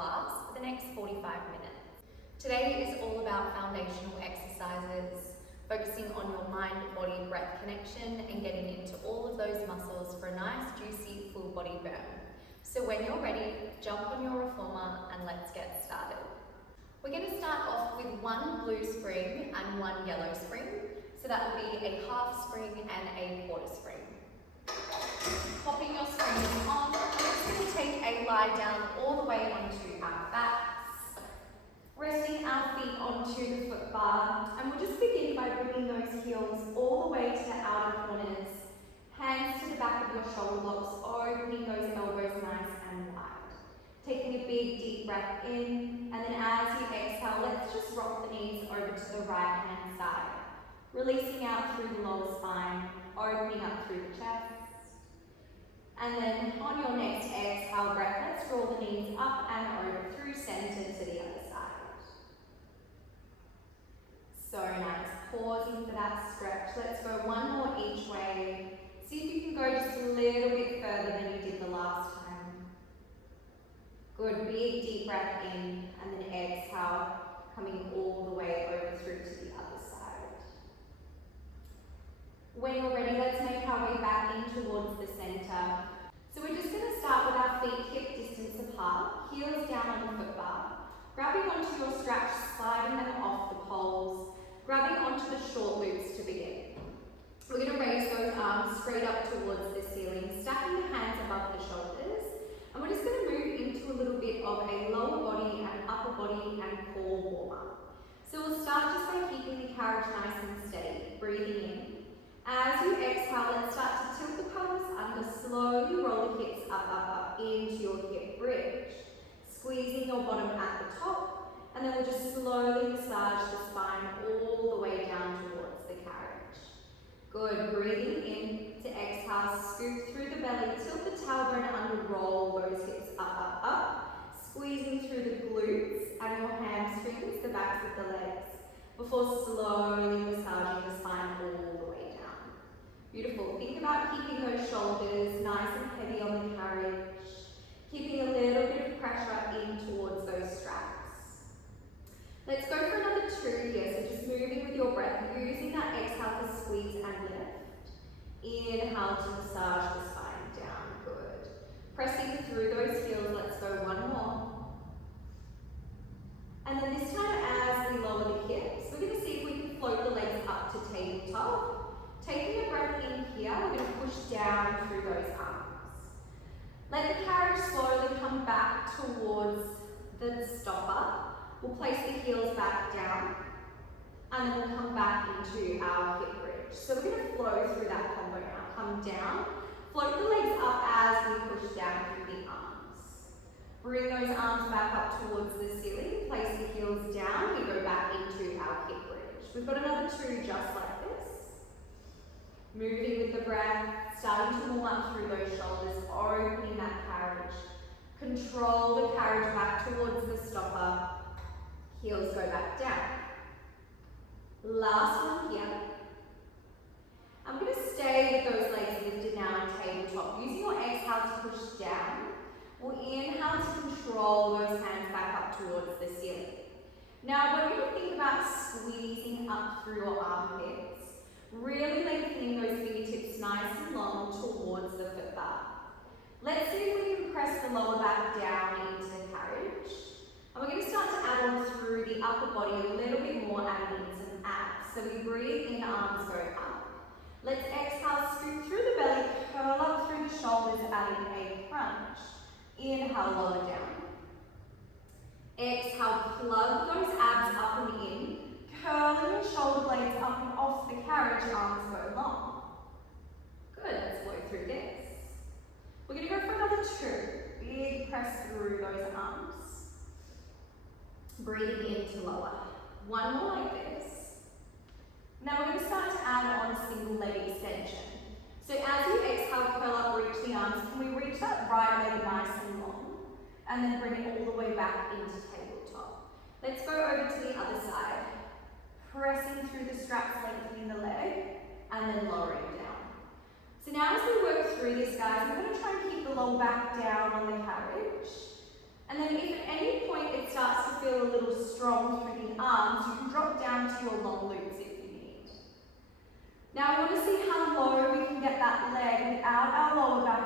class for the next 45 minutes. Today is all about foundational exercises, focusing on your mind-body-breath connection and getting into all of those muscles for a nice, juicy, full body burn. So when you're ready, jump on your reformer and let's get started. We're going to start off with one blue spring and one yellow spring. So that will be a half spring and a quarter spring. Popping your springs on, we're just going to take a lie down all the way onto our backs, resting our feet onto the foot bar, and we'll just begin by bringing those heels all the way to the outer corners, hands to the back of your shoulder blocks, opening those elbows nice and wide. Taking a big deep breath in, and then as you exhale, let's just rock the knees over to the right hand side, releasing out through the lower spine, opening up through the chest. And then on your next exhale breath, let's roll the knees up and over through center to the other side. So nice. Pausing for that stretch. Let's go one more each way. See if you can go just a little bit further than you did the last time. Good. Big deep breath in and then exhale, coming all the way over through to the other side. When you're ready, let's make our way back in towards the center. So we're just going to start with our feet hip distance apart, heels down on the foot bar, grabbing onto your straps, sliding them off the poles, grabbing onto the short loops to begin. We're going to raise those arms straight up towards the ceiling, stacking the hands above the shoulders, and we're just going to move into a little bit of a lower body and upper body and core warm-up. So we'll start just by keeping the carriage nice and steady, breathing in. As you exhale, let's start to tilt the pelvis under, slowly roll the hips up into your hip bridge. Squeezing your bottom at the top, and then we'll just slowly massage the spine all the way down towards the carriage. Good, breathing in to exhale, scoop through the belly, tilt the tailbone under, roll those hips up. Squeezing through the glutes and your hamstrings, the backs of the legs, before slowly massaging the spine all the way down. Beautiful. Think about keeping those shoulders nice and heavy on the carriage, keeping a little bit of pressure in towards those straps. Let's go for another two here, so just moving with your breath, using that exhale to squeeze and lift. Inhale to massage the spine down. Good. Pressing through those heels, let's go one more. And then this time, as we lower the hips, we're going to see if we can float the legs up to tabletop. Taking a breath in here, we're going to push down through those arms. Let the carriage slowly come back towards the stopper. We'll place the heels back down, and then we'll come back into our hip bridge. So we're going to flow through that combo now. Come down, float the legs up as we push down through the arms. Bring those arms back up towards the ceiling, place the heels down, we go back into our hip bridge. We've got another two just like this. Moving with the breath, starting to warm up through those shoulders, opening that carriage. Control the carriage back towards the stopper. Heels go back down. Last one here. I'm going to stay with those legs lifted now in tabletop. Using your exhale to push down. We'll inhale to control those hands back up towards the ceiling. Now I want you to think about squeezing up through your armpits. Really lengthening those fingertips nice and long towards the foot bar. Let's see if we can press the lower back down into the carriage. And we're going to start to add on through the upper body a little bit more, adding in some abs. So we breathe in, arms go up. Let's exhale, scoop through the belly, curl up through the shoulders, adding a crunch. Inhale, lower down. Exhale, plug those abs up and in. Curling your shoulder blades up and off the carriage, arms go long. Good, let's flow through this. We're going to go for another two. Big press through those arms. Breathing in to lower. One more like this. Now we're going to start to add on single leg extension. So as you exhale, curl up, reach the arms. Can we reach that right leg nice and long? And then bring it all the way back into tabletop. Let's go over to the other side. Pressing through the straps, lengthening the leg, and then lowering down. So now as we work through this, guys, we're going to try and keep the lower back down on the carriage. And then if at any point it starts to feel a little strong through the arms, you can drop down to your long glutes if you need. Now we want to see how low we can get that leg without our lower back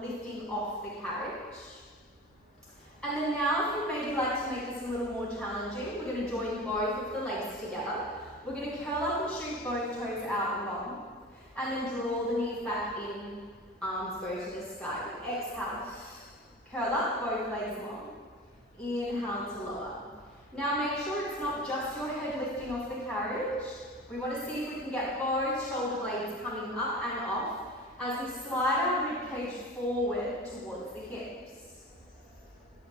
lifting off the carriage. And then now, if you'd maybe like to make this a little more challenging, we're going to join both of the legs together. We're going to curl up and shoot both toes out and long. And then draw the knees back in, arms go to the sky. Exhale. Curl up, both legs long. Inhale to lower. Now make sure it's not just your head lifting off the carriage. We want to see if we can get both shoulder blades coming up and off as we slide our ribcage forward towards the hips.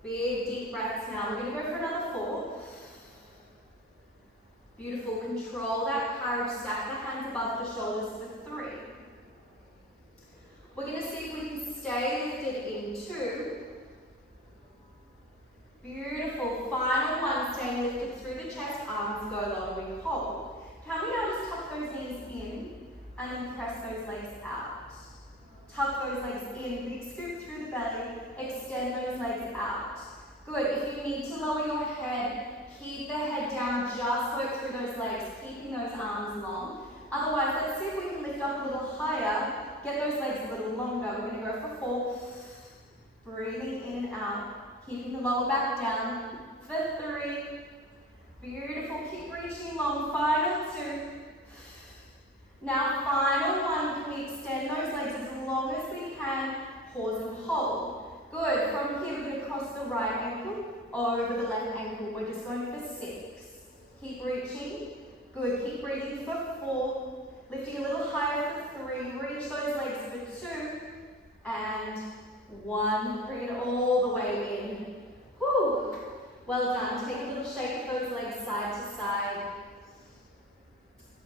Big deep breaths now. We're going to go for another 4. Beautiful. Control that carriage. Stack the hands above the shoulders for 3. We're going to see if we can stay lifted in 2. Beautiful. Final one. Staying lifted through the chest. Arms go low. We hold. Can we now just tuck those knees in and then press those legs out? Tuck those legs in, big scoop through the belly, extend those legs out. Good, if you need to lower your head, keep the head down, just work through those legs, keeping those arms long. Otherwise, let's see if we can lift up a little higher, get those legs a little longer. We're going to go for 4, breathing in and out, keeping the lower back down, for 3, beautiful, keep reaching long, final 2, now final 1, can we extend those legs as long as we can, pause and hold. Good, from here we're going to cross the right ankle over the left ankle, we're just going for 6. Keep reaching, good, keep breathing for 4, lifting a little higher for 3, reach those legs for 2, and 1, bring it all the way in. Whew. Well done, take a little shake of those legs side to side.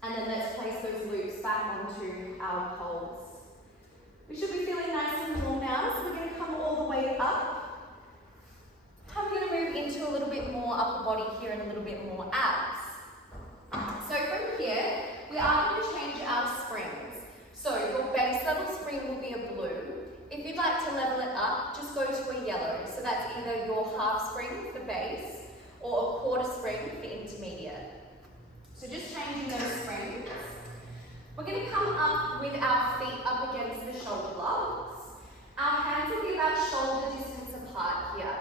And then let's place those loops back onto our poles. We should be feeling nice and warm now, so we're going to come all the way up. I'm going to move into a little bit more upper body here and a little bit more abs. So from here, we are going to change our springs. So your base level spring will be a blue. If you'd like to level it up, just go to a yellow. So that's either your half spring for base or a quarter spring for intermediate. So just changing those springs. We're going to come up with our feet up against the shoulder blocks. Our hands will be about shoulder distance apart here.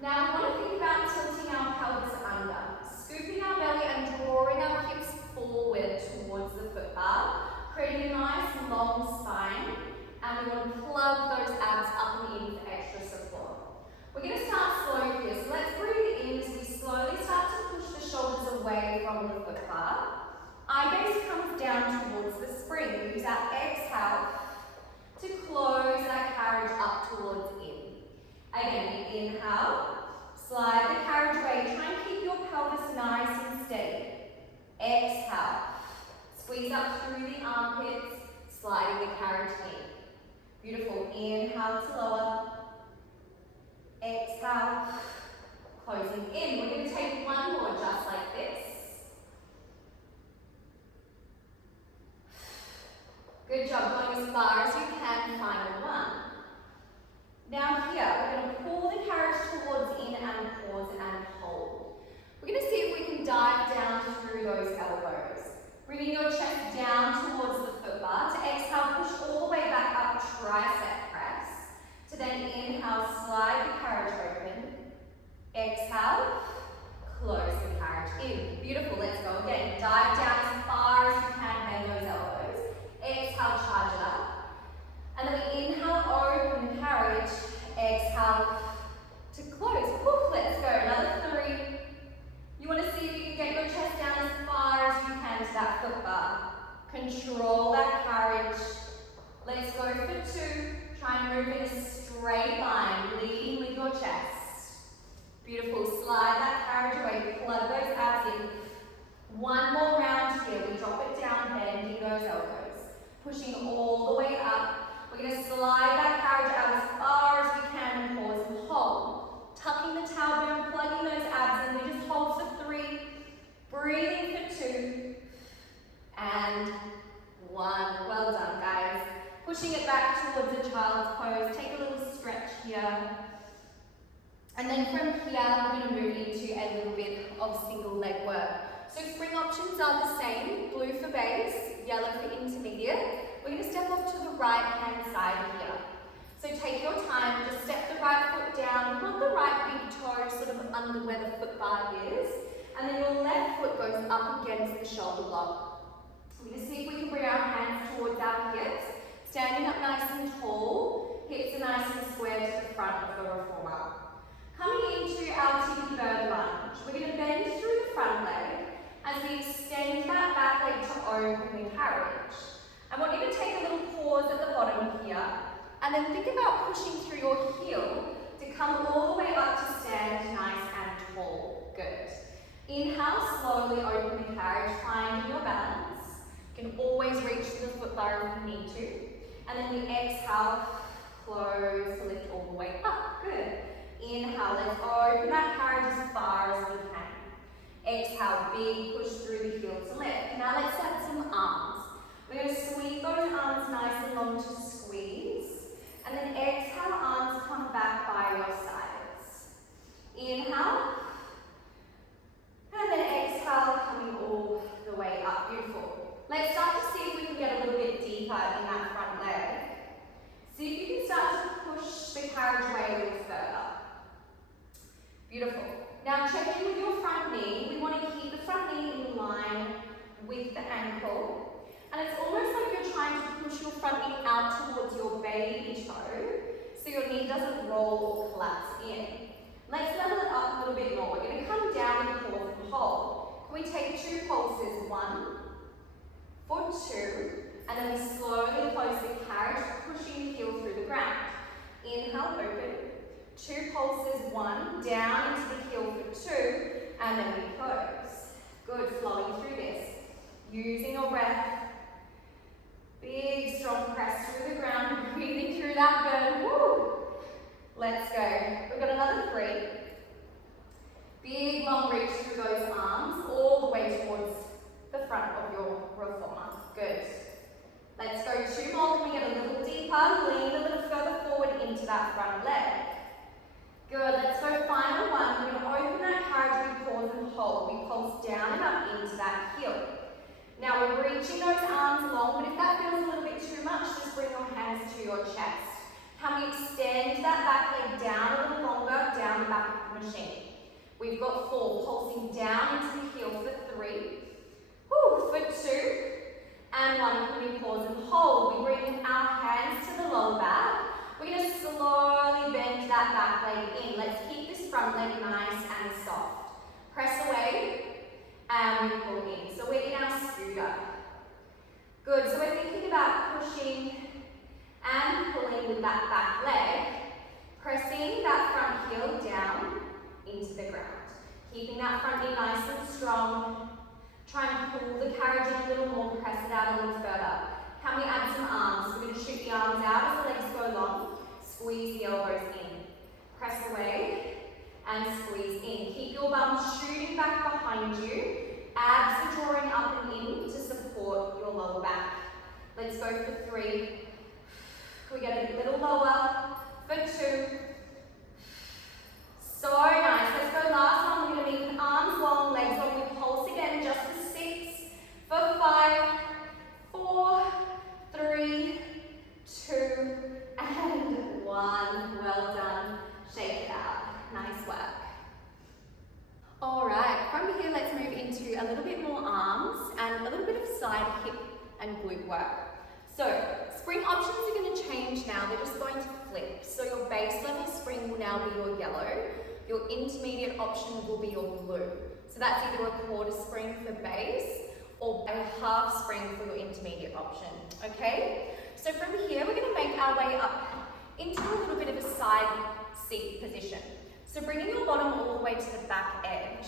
Now we want to think about tilting our pelvis under, scooping our belly and drawing our hips forward towards the foot bar, creating a nice long spine, and we want to plug those abs up and in for extra support. We're going to start slow here, so let's breathe in as we slowly start to push the shoulders away from the foot bar. Eye gaze comes down towards the spring. We use our exhale to close that carriage up towards in. Again, we inhale, slide the carriage away. Try and keep your pelvis nice and steady. Exhale, squeeze up through the armpits, sliding the carriage in. Beautiful. Inhale to lower. Exhale, closing in. We're going to take one more just like this. Good job, going as far as you can, final one. Now here, we're going to pull the carriage towards in and pause and hold. We're going to see if we can dive down through those elbows. Bringing your chest down towards the foot bar. To exhale, push all the way back up, tricep press. To then inhale, slide the carriage open. Exhale, close the carriage in. Beautiful, let's go again. Dive down as far as you can, bend those elbows. Exhale, charge it up. And then we inhale, open the carriage. Exhale to close. Woo, let's go, another 3. You want to see if you can get your chest down as far as you can to that foot bar. Control that carriage. Let's go for 2. Try and move in a straight line, leading with your chest. Beautiful, slide that carriage away, plug those abs in. One more round here, we drop it down, bending those elbows. Pushing all the way up. We're going to slide that carriage out as far as we can and pause and hold. Tucking the tailbone, plugging those abs in. We just hold for 3. Breathing for 2. And 1. Well done, guys. Pushing it back towards a child's pose. Take a little stretch here. And then then from here, we're going to move into a little bit of single leg work. So spring options are the same, blue for base, yellow for intermediate. We're going to step off to the right hand side here. So take your time, just step the right foot down. You want the right big toe sort of under where the foot bar is. And then your left foot goes up against the shoulder block. We're going to see if we can bring our hands towards our hips. Standing up nice and tall, hips are nice and square to the front of the reformer. Coming into our tippy bird lunge, we're going to bend through the front leg as we extend that back leg to open the carriage. I want you to take a little pause at the bottom here and then think about pushing through your heel to come all the way up to stand nice and tall. Good. Inhale, slowly open the carriage, finding your balance. You can always reach to the foot bar if you need to. And then we exhale, close to lift all the way up. Good. Inhale, let's open that carriage as far as we can. Exhale, big push through the heel to lift. Now let's add some arms. We're going to sweep those arms nice and long to squeeze. And then exhale, arms come back by your sides. Inhale. And then exhale, coming all the way up. Beautiful. Let's start to see if we can get a little bit deeper in that front leg. See if you can start to push the carriageway a little further. Beautiful. Now check in with your front knee. We want to keep the front knee in line with the ankle. And it's almost like you're trying to push your front knee out towards your baby toe so your knee doesn't roll or collapse in. Let's level it up a little bit more. We're going to come down and pause and hold. Can we take 2 pulses? 1 for 2. And then we slowly close the carriage, pushing the heel through the ground. Inhale, open. 2 pulses, 1, down into the heel for 2, and then we close. Good, flowing through this. Using your breath. Big, strong press through the ground, breathing through that burn. Woo! Let's go. We've got another 3. Big, long reach through those arms, all the way towards the front of your reformer. Good. Let's go 2 more. Can we get a little deeper? Lean a little further forward into that front leg. Good. Let's go final 1. We're going to open that carriage. We pause and hold. We pulse down and up into that heel. Now we're reaching those arms long, but if that feels a little bit too much, just bring your hands to your chest. Can we extend that back leg down a little longer, down the back of the machine? We've got 4, pulsing down into the heel for 3, for 2, and 1. Can we pause and hold? We bring our hands to the lower back. We're going to slowly bend that back leg in. Let's keep this front leg nice and soft. Press away. And we pull in. So we're in our scooter. Good. So we're thinking about pushing and pulling with that back leg, pressing that front heel down into the ground. Keeping that front knee nice and strong. Try and pull the carriage in a little more, press it out a little further. Can we add some arms? We're going to shoot the arms out as the legs go long. Squeeze the elbows in. Press away and squeeze in. Keep your bum shooting back behind you. Abs are drawing up and in to support your lower back. Let's go for 3. We get a little lower for 2. So nice. Let's go last one. We're going to be arms long, legs long. We pulse again just for 6, for 5, 4, 3, 2, and 1. Well done. Shake it out. Nice work. Alright, from here let's move into a little bit more arms and a little bit of side hip and glute work. So, spring options are going to change now, they're just going to flip. So your base level spring will now be your yellow, your intermediate option will be your blue. So that's either a quarter spring for base or a half spring for your intermediate option, okay? So from here we're going to make our way up into a little bit of a side seat position. So bringing your bottom all the way to the back edge.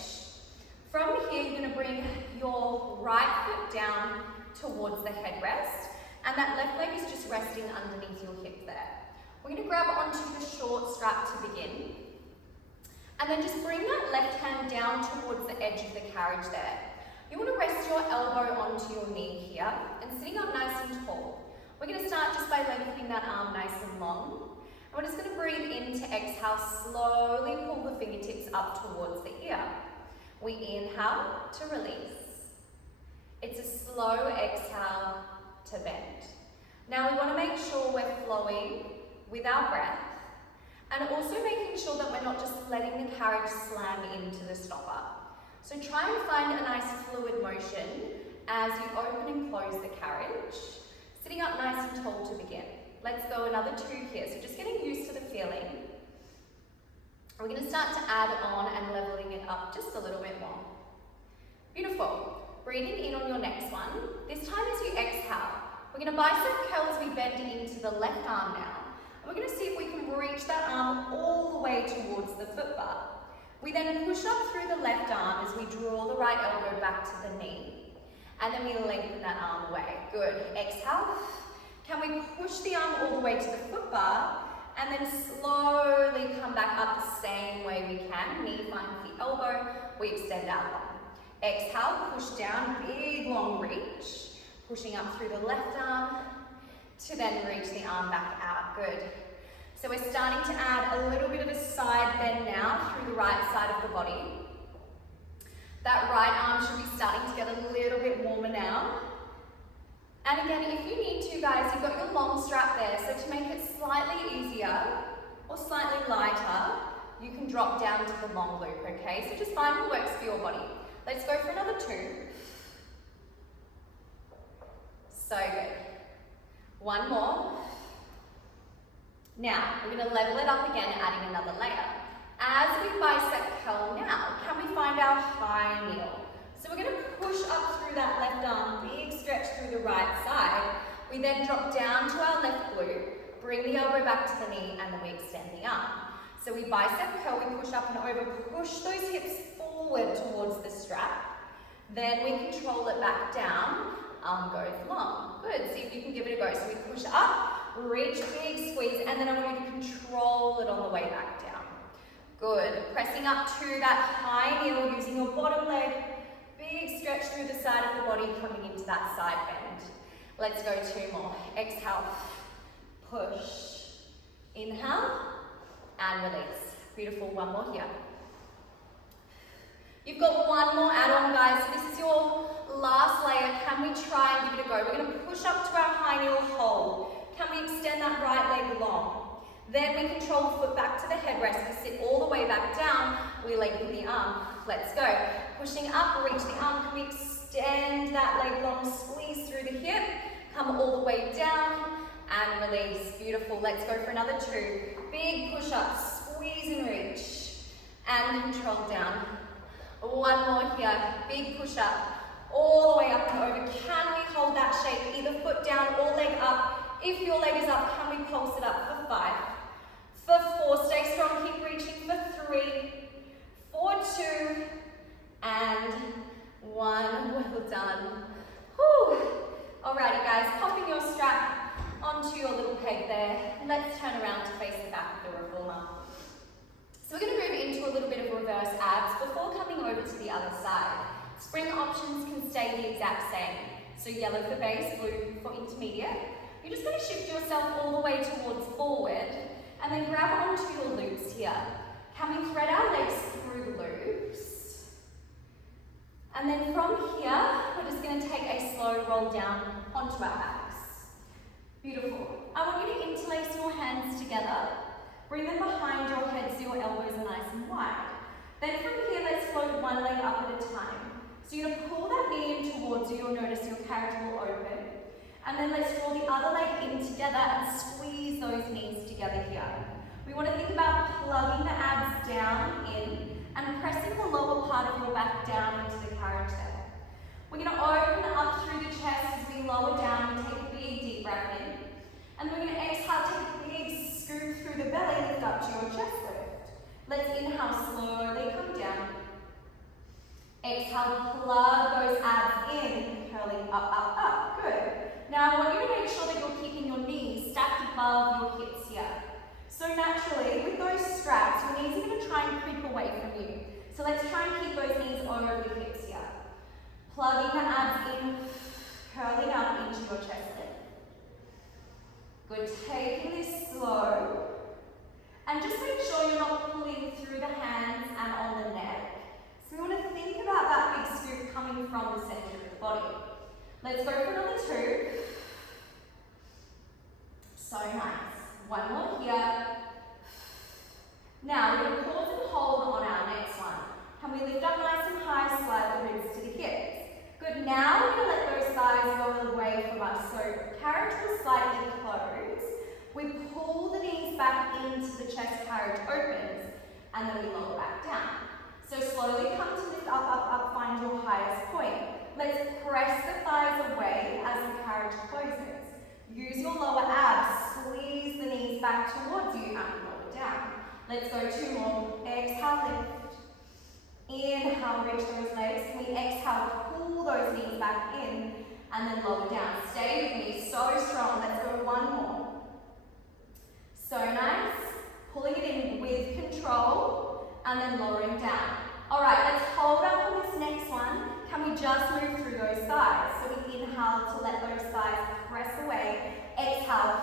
From here, you're going to bring your right foot down towards the headrest, and that left leg is just resting underneath your hip there. We're going to grab onto the short strap to begin, and then just bring that left hand down towards the edge of the carriage there. You want to rest your elbow onto your knee here, and sitting up nice and tall. We're going to start just by lengthening that arm nice and long. And We're just going to breathe in to exhale, slowly pull the fingertips up towards the ear. We inhale to release. It's a slow exhale to bend. Now we want to make sure we're flowing with our breath and also making sure that we're not just letting the carriage slam into the stopper. So try and find a nice fluid motion as you open and close the carriage, sitting up nice and tall to begin. Let's go another 2 here. So just getting used to the feeling. We're going to start to add on and leveling it up just a little bit more. Beautiful. Breathing in on your next one. This time as you exhale, we're going to bicep curl as we bend into the left arm now. And we're going to see if we can reach that arm all the way towards the foot bar. We then push up through the left arm as we draw the right elbow back to the knee. And then we lengthen that arm away. Good. Exhale. Can we push the arm all the way to the foot bar and then slowly come back up the same way we can. Knee finds the elbow, we extend out long. Exhale, push down, big long reach. Pushing up through the left arm to then reach the arm back out. Good. So we're starting to add a little bit of a side bend now through the right side of the body. That right arm should be starting to get a little bit warmer now. And again, if you need to, guys, you've got your long strap there, so to make it slightly easier or slightly lighter, you can drop down to the long loop, okay? So just find what works for your body. Let's go for another 2. So good. 1 more. Now, we're going to level it up again, adding another layer. As we bicep curl now, can we find our high kneel? So we're going to push up through that left arm, big stretch through the right side. We then drop down to our left glute, bring the elbow back to the knee, and then we extend the arm. So we bicep curl, we push up and over, push those hips forward towards the strap. Then we control it back down, arm goes long. Good, see if you can give it a go. So we push up, reach, big squeeze, and then I want you to control it on the way back down. Good, pressing up to that high kneel using your bottom leg. Big stretch through the side of the body, coming into that side bend. Let's go 2 more. Exhale, push, inhale, and release. Beautiful, 1 more here. You've got 1 more add-on, guys. So this is your last layer. Can we try and give it a go? We're going to push up to our high kneel hold. Can we extend that right leg long? Then we control the foot back to the headrest. We sit all the way back down. We lengthen the arm. Let's go. Pushing up, reach the arm. Can we extend that leg long, squeeze through the hip, come all the way down, and release. Beautiful. Let's go for another 2. Big push-up, squeeze and reach, and control down. 1 more here. Big push-up, all the way up and over. Can we hold that shape, either foot down or leg up? If your leg is up, can we pulse it up for 5? For 4, stay strong, keep reaching for 3, for 2, and 1. Well done. Whew. Alrighty guys, popping your strap onto your little peg there. Let's turn around to face the back of the reformer. So we're going to move into a little bit of reverse abs before coming over to the other side. Spring options can stay the exact same. So yellow for base, blue for intermediate. You're just going to shift yourself all the way towards forward and then grab onto your loops here. Can we thread our legs through the loops? And then from here, we're just going to take a slow roll down onto our backs. Beautiful. I want you to interlace your hands together. Bring them behind your head so your elbows are nice and wide. Then from here, let's float 1 leg up at a time. So you're going to pull that knee in towards you. You'll notice your carriage will open. And then let's draw the other leg in together and squeeze those knees together here. We want to think about plugging the abs down in and pressing the lower part of your back down into the carriage there. We're going to open up through the chest as we lower down and take a big deep breath in. And we're going to exhale, take a big scoop through the belly, lift up to your chest lift. Let's inhale, slowly come down. Exhale, plug those abs in, curling up, up, up. Good. Now I want you to make sure that you're keeping your knees stacked above your hips here. So naturally, with those straps, your knees are going to try and creep away from you. So let's try and keep those knees over the hips here. Plugging the abs in, curling up into your chest lift. Good, taking this slow. Let's go for another 2. So nice. One more here. Now we're going to pause and hold on our next one. Can we lift up nice and high, slide the ribs to the hips? Good. Now we're going to let those thighs go away from us. So carriage will slightly close. We pull the knees back into the chest, carriage opens, and then we lower back down. So slowly come to lift up, up, up, find your highest point. Let's press the thighs away as the carriage closes. Use your lower abs, squeeze the knees back towards you and lower down. Let's go 2 more. Exhale, lift. Inhale, reach those legs. Can we exhale, pull those knees back in and then lower down. Stay with me, so strong. Let's go 1 more. So nice. Pulling it in with control and then lowering down. All right, let's hold up on this next one. Can we just move through those thighs? So we inhale to let those thighs press away. Exhale,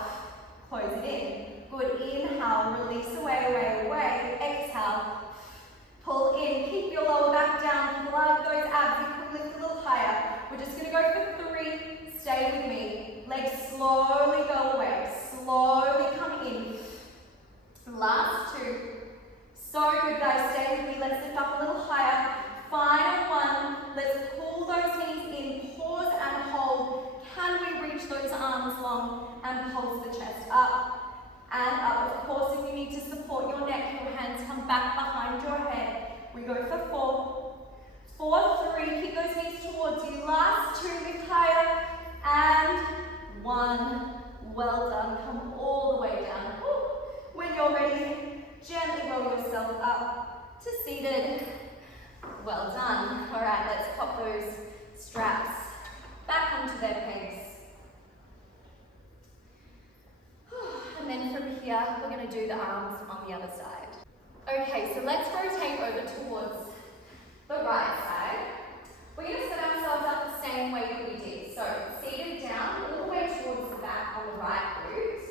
close it in. Good. Inhale, release away, away, away. Exhale, pull in. Keep your lower back down. Plug those abs. You can lift a little higher. We're just going to go for 3. Stay with me. Legs slowly go away. Slowly come in. Last 2. So good, guys. Stay with me. Let's lift up a little higher. Final 1. Let's pull those knees in. Pause and hold. Can we reach those arms long and pulse the chest up and up? Of course, if you need to support your neck, your hands come back behind your head. We go for 4. 4, 3. Keep those knees towards you. Last 2. Lift higher. And 1. Well done. Come all the way down. When you're ready, gently roll yourself up to seated. Well done. All right, let's pop those straps back onto their pegs. And then from here, we're going to do the arms on the other side. Okay, so let's rotate over towards the right side. We're going to set ourselves up the same way that we did. So seated down all the way towards the back on the right glute.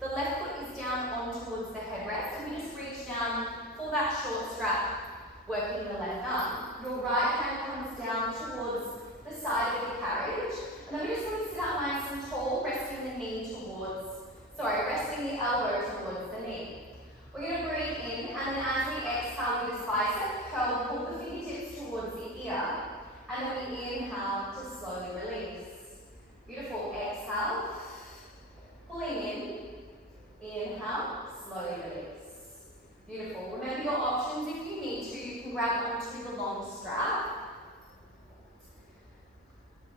The left foot is down on towards the headrest, and we just reach down for that short strap, working the left arm. Your right hand comes down towards the side of the carriage, and then we just want to sit up nice and tall, resting the elbow towards the knee. We're going to breathe in, and then as we exhale, we just bicep curl, pull the fingertips towards the ear, and then we inhale to slowly release. Beautiful. Exhale, pulling in, inhale, slowly release. Beautiful. Remember your options if you need to. You can grab onto the long strap.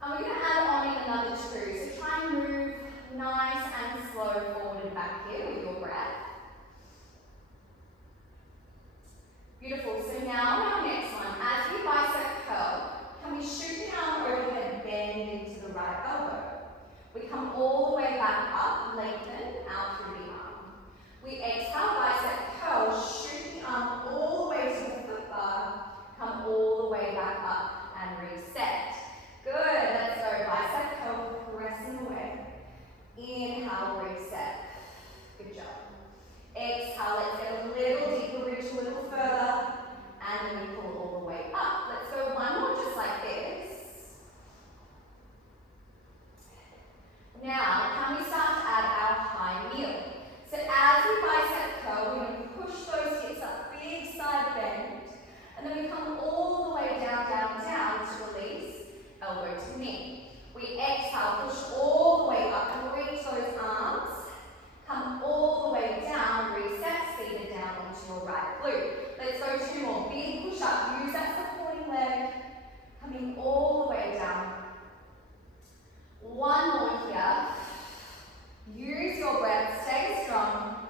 And we're going to add on in another 2. So try and move nice and slow forward and back here with your breath. Beautiful. So now our next one, as we bicep curl, can we shoot the arm overhead, bend into the right elbow? We come all the way back up, lengthen out through the arm. We exhale, bicep curl, shoot the arm all the way to the foot bar, come all the way back up and reset. Good. Let's go. Bicep curl, pressing away. Inhale, reset. Good job. Exhale, let's get a little deeper, reach a little further, and then we pull all the way up. Let's go one more just like this. Now, can we start to add our high kneel? So as we bicep curl, we're going to push those hips up, big side bend, and then we come all the way down, down, down to release, elbow to knee. We exhale, push all the way up and reach those arms. Come all the way down, reset, seated down onto your right glute. Let's go 2 more. Big push up. Use that supporting leg. Coming all the way down. 1 more here. Use your breath. Stay strong.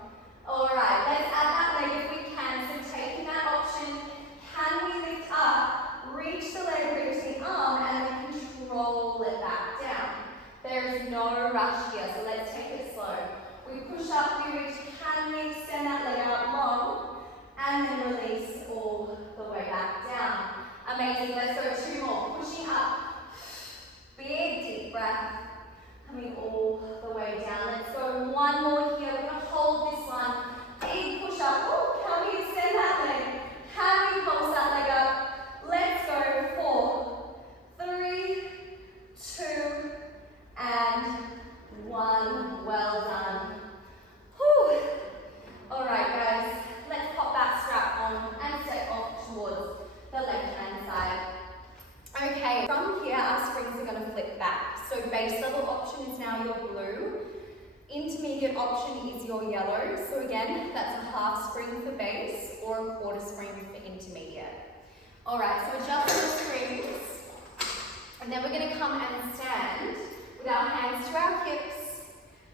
All right, let's add that leg if we can. So taking that option, can we lift up, reach the leg, reach the arm, and then control it back down. There is no rush here, so let's take it slow. We push up, we reach, can we extend that leg out long, and then release all the way back down. Amazing, let's go 2 more. Pushing up, big deep breath, coming all the way down. Let's go 1 more here, we're going to hold this one. Big push up, oh, can we extend that leg? Can we pulse that leg up? Let's go 4, 3, 2, base level option is now your blue. Intermediate option is your yellow. So again, that's a half spring for base or a quarter spring for intermediate. Alright, so adjust the springs. And then we're going to come and stand with our hands to our hips.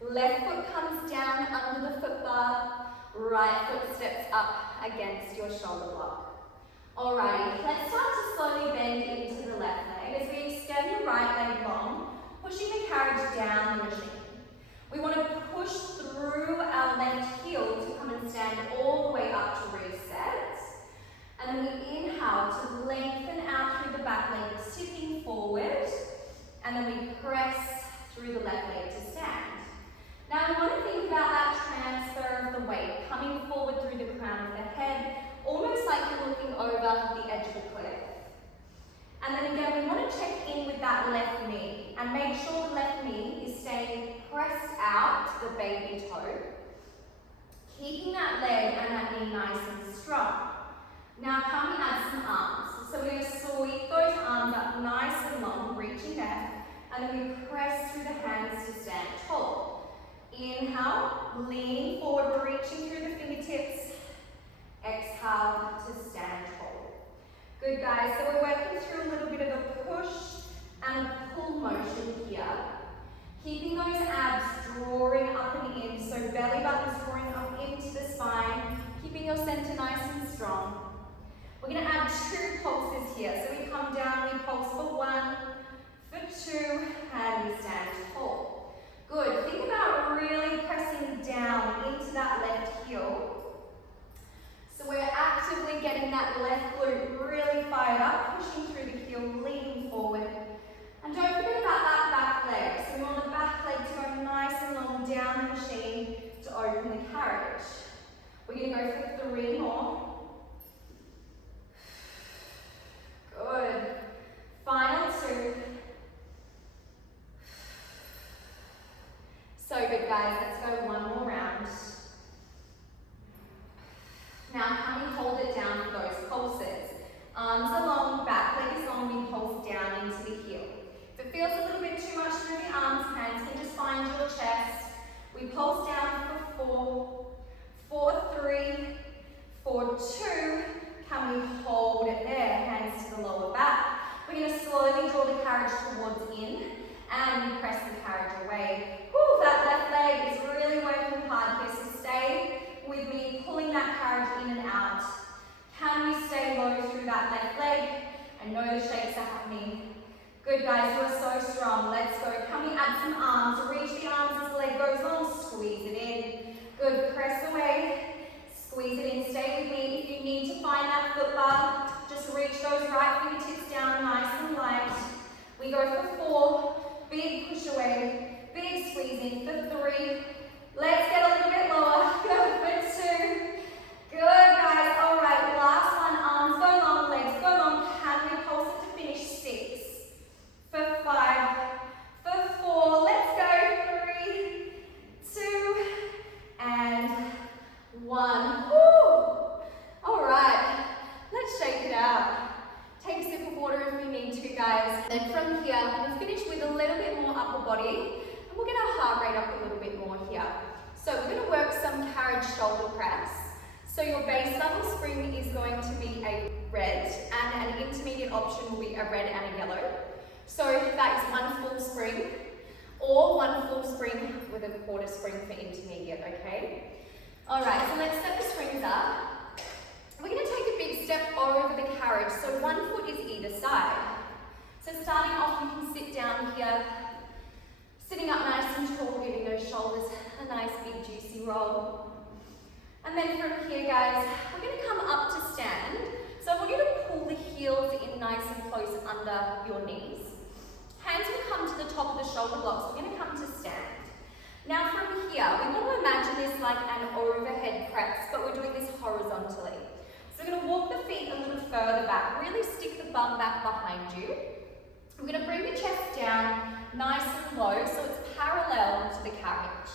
Left foot comes down under the foot bar. Right foot steps up against your shoulder block. Alrighty, let's start to slowly bend into the left leg as we extend the right leg long, pushing the carriage down the machine. We want to push through our left heel to come and stand all the way up to reset. And then we inhale to lengthen out through the back leg, tipping forward. And then we press through the left leg to stand. Now we want to think about that transfer of the weight, coming forward through the crown of the head, almost like you're looking over the edge of the cliff. And then again, we want to check in with that left knee and make sure the left knee is staying pressed out to the baby toe, keeping that leg and that knee nice and strong. Now come and add some arms. So we're going to sweep those arms up nice and long, reaching there, and then we press through the hands to stand tall. Inhale, lean forward, reaching through the fingertips. Exhale to stand tall. Good guys, so we're working through a little bit of a push and a pull motion here. Keeping those abs drawing up and in, so belly button's drawing up into the spine, keeping your center nice and strong. We're going to add 2 pulses here. So we come down, we pulse for 1, for 2, and we stand tall. Good. Think about really pressing down into that left heel. So we're actively getting that left glute really fired up, pushing through the heel, leaning forward. And don't forget about that back leg. So we want the back leg to go nice and long down the machine to open the carriage. We're going to go for 3 more. Good. Final 2. So good, guys. Let's go 1 more round. Now, can we hold it down for those pulses? Arms are long, back leg is long, we pulse down into the heel. If it feels a little bit too much through the arms, hands can just find your chest. We pulse down for 4, for 3, for 2. Can we hold it there? Hands to the lower back. We're going to slowly draw the carriage towards in and we press the carriage away. Whew, that left leg is really working hard here, so stay with me, pulling that carriage in and out. Can we stay low through that left leg? I know the shakes are happening. Good guys, you are so strong. Let's go. Can we add some arms? Reach the arms as the leg goes long, squeeze it in. Good, press away. Squeeze it in, stay with me. If you need to find that foot bar, just reach those right fingertips down nice and light. We go for 4, big push away, big squeeze in for 3. Let's get a little bit lower, go for 2. Good guys, all right, last one, arms go long, legs go long. Can we pulse it to finish? 6, for 5, for 4, let's go, 3, 2, and 1. Woo! All right, let's shake it out. Take a sip of water if you need to, guys. Then from here, we'll finish with a little bit more upper body, and we'll get our heart rate up a little bit more here. So we're going to work some carriage shoulder press. So your base level spring is going to be a red, and an intermediate option will be a red and a yellow. So that is 1 full spring, or 1 full spring with a quarter spring for intermediate, okay? All right, so let's set the springs up. We're going to take a big step over the carriage, so 1 foot is either side. So starting off, you can sit down here, sitting up nice and tall, giving those shoulders a nice big juicy roll. And then from here, guys, we're going to come up to stand. So I want you to pull the heels in nice and close under your knees. Hands will come to the top of the shoulder blocks. We're going to come to stand. Now from here, we want to imagine this like an overhead press, but we're doing this horizontally. So we're going to walk the feet a little further back, really stick the bum back behind you. We're going to bring the chest down nice and low so it's parallel to the carriage.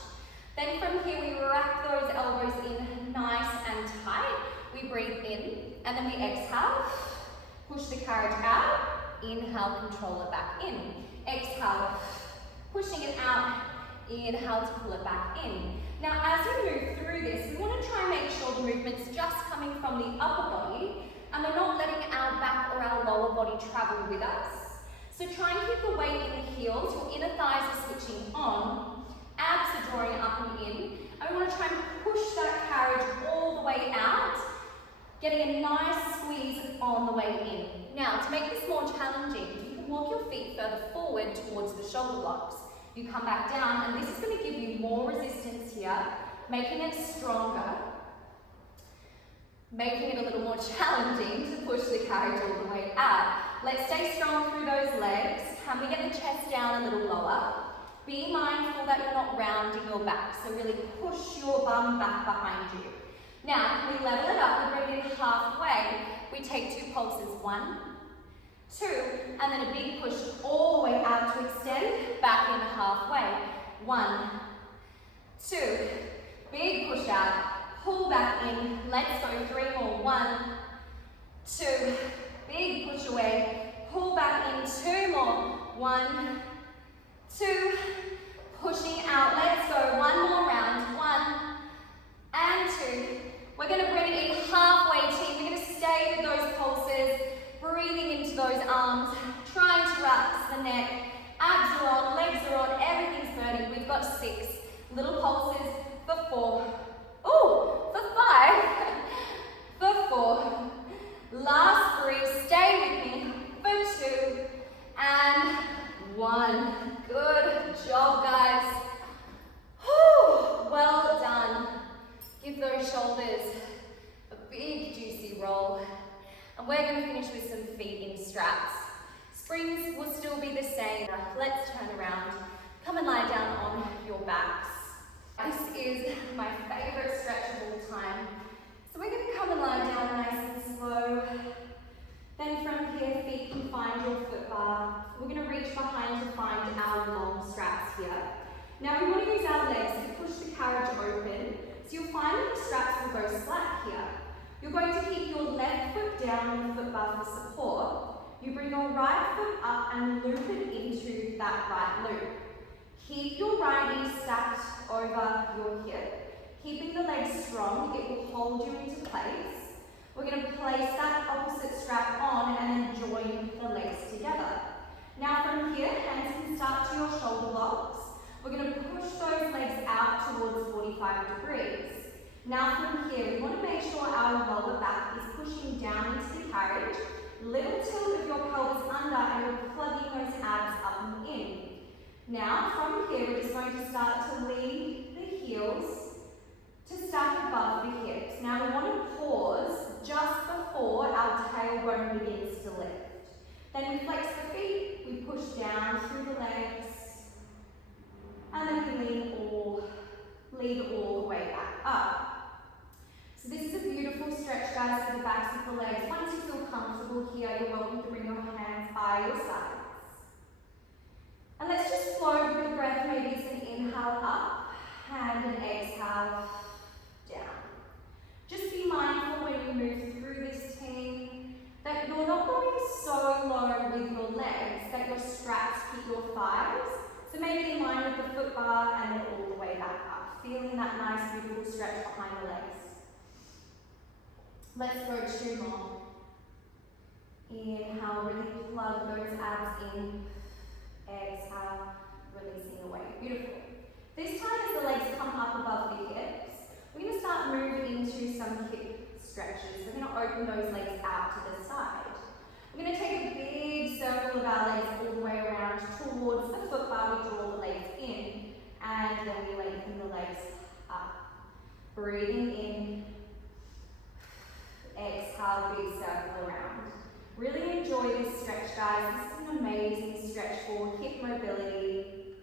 Then from here we wrap those elbows in nice and tight. We breathe in and then we exhale, push the carriage out, inhale, control it back in. Exhale, pushing it out, inhale to pull it back in. Now as we move through this, we want to try and make sure the movement's just coming from the upper body and we're not letting our back or our lower body travel with us. So try and keep the weight in the heels, your inner thighs are switching on, abs are drawing up and in, and we want to try and push that carriage all the way out, getting a nice squeeze on the way in. Now to make this more challenging, you can walk your feet further forward towards the shoulder blocks. You come back down, and this is going to give you more resistance here, making it stronger, making it a little more challenging to push the carriage all the way out. Let's stay strong through those legs. Can we get the chest down a little lower? Be mindful that you're not rounding your back, so really push your bum back behind you. Now, we level it up, we bring it in halfway, we take 2 pulses, 1, 2, and then a big push all the way out to extend, back in halfway. 1, 2, big push out, pull back in, let's go 3 more. 1, 2, big push away, pull back in, 2 more. 1, 2, pushing out, let's go, 1 more round. 1 and 2. We're going to bring it in halfway, team. We're going to stay with those pulses, breathing into those arms, trying to relax the neck. Abs are on, legs are on, everything's burning. We've got 6 little pulses for 4. Ooh, for 5, for 4. Last 3, stay with me, for 2, and 1. Good job, guys. Whew, well done. Give those shoulders a big juicy roll. And we're going to finish with some feet in straps. Springs will still be the same. Let's turn around. Come and lie down on your backs. This is my favorite stretch of all time. So we're going to come and lie down nice and slow. Then from here, feet can find your foot bar. We're going to reach behind to find our long straps here. Now we want to use our legs to push the carriage open. So you'll find that the straps will go slack here. You're going to keep your left foot down on the foot bar for support. You bring your right foot up and loop it into that right loop. Keep your right knee stacked over your hip. Keeping the legs strong, it will hold you into place. We're going to place that opposite strap on and then join the legs together. Now from here, hands can start to your shoulder blocks. We're going to push those legs out towards 45 degrees. Now from here, we want to make sure our lower back is pushing down into the carriage. Little tilt of your pelvis under and you're plugging those abs up and in. Now from here, we're just going to start to lead the heels to stack above the hips. Now we want to pause just before our tailbone begins to lift. Then we flex the feet, we push down through the legs, and then we lead all the way back up. So this is a beautiful stretch, guys, for the backs of the legs. Once you feel comfortable here, you're welcome to bring your hands by your sides. And let's just flow with the breath. Maybe it's an inhale up and an exhale down. Just be mindful when you move through this, team, that you're not going so low with your legs that your straps hit your thighs. So maybe in line with the foot bar and then all the way back up. Feeling that nice, beautiful stretch behind the legs. Let's go 2 more. Inhale, really plug those abs in. Exhale, releasing away. Beautiful. This time as the legs come up above the hips, we're going to start moving into some hip stretches. We're going to open those legs out to the side. We're going to take a big circle of our legs all the way around towards the foot bar. We draw the legs in and then we lengthen the legs up. Breathing in. Exhale, big circle around. Really enjoy this stretch, guys. This is an amazing stretch for hip mobility,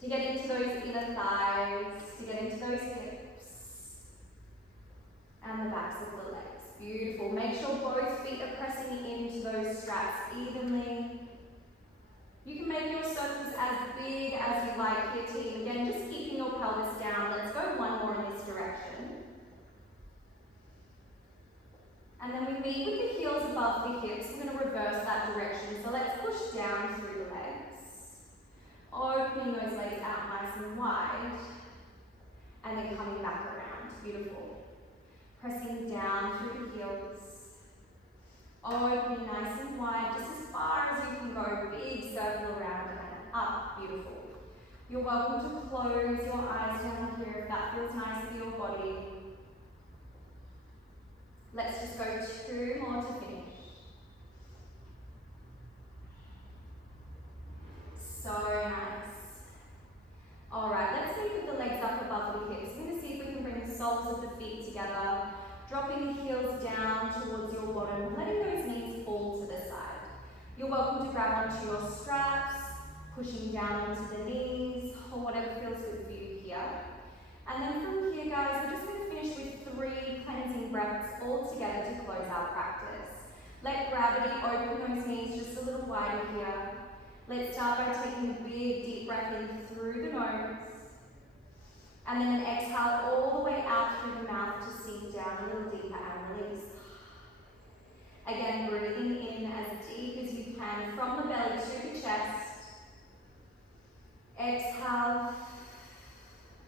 to get into those inner thighs, to get into those hips, and the backs of the legs. Beautiful. Make sure both feet are pressing into those straps evenly. You can make your circles as big as you like here, team. Again, just keeping your pelvis down. Let's go 1 more in this direction. And then we meet with the heels above the hips. We're going to reverse that direction. So let's push down through the legs. Opening those legs wide, and then coming back around. Beautiful. Pressing down through the heels. Opening nice and wide, just as far as you can go. Big circle around and up. Beautiful. You're welcome to close your eyes down here if that feels nice for your body. Let's just go 2 more to finish. So nice. Alright, let's move with the legs up above the hips. We're going to see if we can bring the soles of the feet together, dropping the heels down towards your bottom, letting those knees fall to the side. You're welcome to grab onto your straps, pushing down onto the knees, or whatever feels good for you here. And then from here, guys, we're just going to finish with 3 cleansing breaths all together to close our practice. Let gravity open those knees just a little wider here. Let's start by taking a big deep breath in through the nose. And then an exhale all the way out through the mouth to sink down a little deeper and release. Again, breathing in as deep as you can from the belly to the chest. Exhale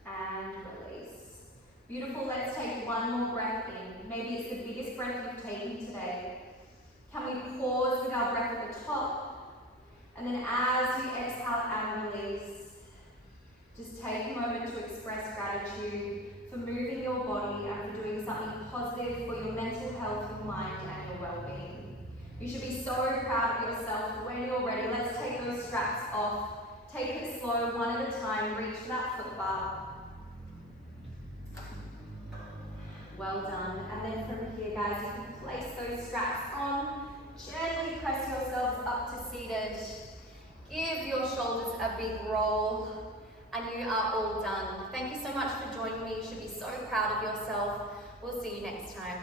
and release. Beautiful, let's take 1 more breath in. Maybe it's the biggest breath you've taken today. Can we pause with our breath at the top? And then as you exhale and release, just take a moment to express gratitude for moving your body and for doing something positive for your mental health, your mind and your well-being. You should be so proud of yourself. When you're ready, let's take those straps off. Take it slow, 1 at a time. Reach for that foot bar. Well done. And then from here, guys, you can place those straps on. Gently press yourselves up to seated. Give your shoulders a big roll. And you are all done. Thank you so much for joining me. You should be so proud of yourself. We'll see you next time.